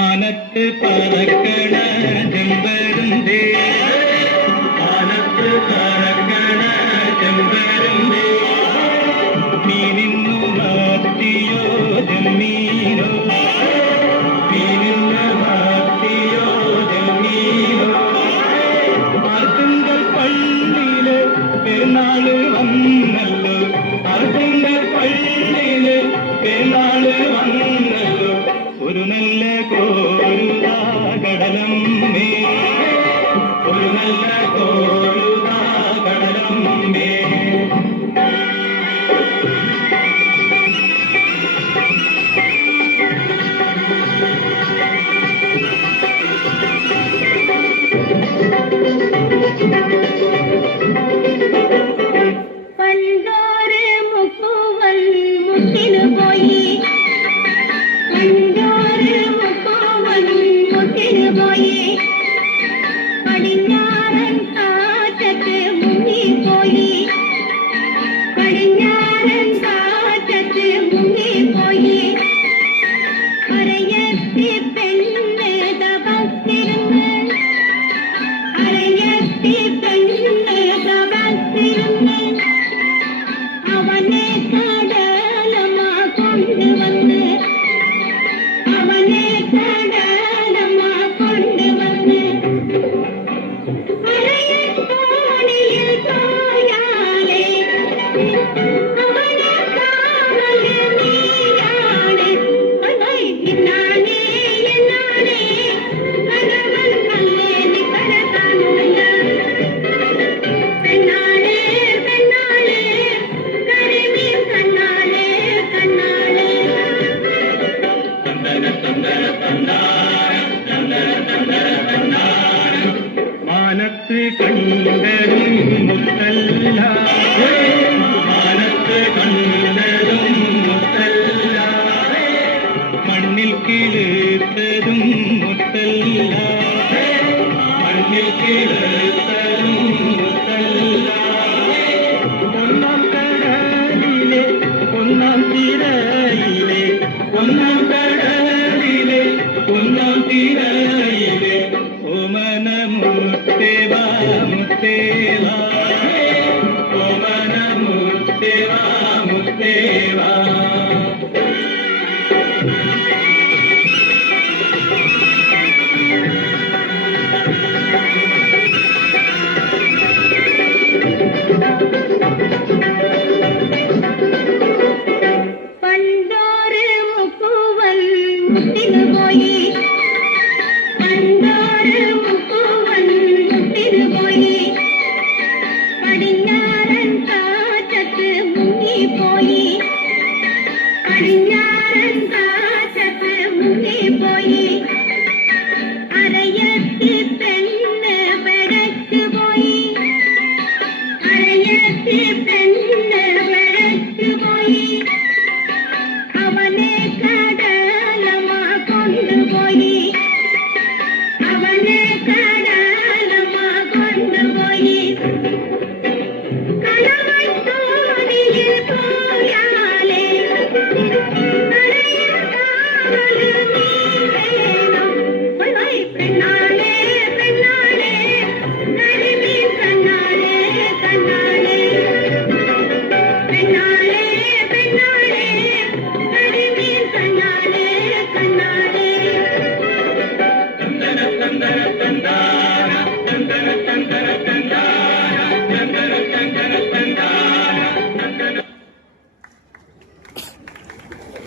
ஆனத்து பறக்கண செம்பருந்தே ஆனத்து பறக்கண செம்பருந்தே ನೀನಿನ್ನು ಮಾತಿಯೋ ಜಮೀನೋ ನೀನಿನ್ನ ಮಾತಿಯೋ ജമീനോ ആർത്തിങ്കൾ പള്ളിയില് പെരുന്നാള് വന്നല്ലോ ആർത്തിങ്കൾ പള്ളിയില് പെരുന്നാള് വന്നല്ലോ ഒരു നല്ല കോരുതാ കടലമ്മേ ഒരു നല്ല കോരുതാ കടലമ്മേ പണ്ടോര് മുക്കുവൻ മുട്ടിനു പോയി പണ്ടോര് മുക്കുവൻ മുട്ടിനു പോയി പടിഞ്ഞാറൻ കാറ്റത്ത് മുങ്ങിപ്പോയി പടിഞ്ഞാറൻ കാറ്റത്ത് മുങ്ങിപ്പോയി അരയത്തി പെണ്ണ് തപസ്സിരുന്ന് അരയത്തി പെണ്ണ് തപസ്സിരുന്ന് അവനെ കടലമ്മ കൊണ്ടുവന്ന് അവനെ കടലമ്മ കൊണ്ടുവന്ന് അരയത്തോണിയിൽ പോയാലേ അവനെ കാവല് നീയാണ് എന്നാനേ എന്നാനേ കടവൻ കല്ലേനി കടക്കാനുള്ള പെണ്ണാളേ പെണ്ണാളേ കരിമീൻ കണ്ണാളേ കണ്ണാളേ തന്തന തന്തന തന്താന തന്തന തന്തന തന്താന മാനത്ത് കണ്ടതും മുത്തല്ല മാനത്ത് കണ്ടതും മുത്തല്ല മണ്ണിൽ കിളുത്തതും മുത്തല്ല മണ്ണിൽ കിളുത്തതും മുത്തല്ല ഒന്നാം കടലിലെ ഒന്നാം തിരയിലെ ഒന്നാം കടലിലെ ഒന്നാം തിരയിലെ ഓമന മുത്തേവാ മുത്തേവാ ഓമന മുത്തേവാ മുത്തേവാ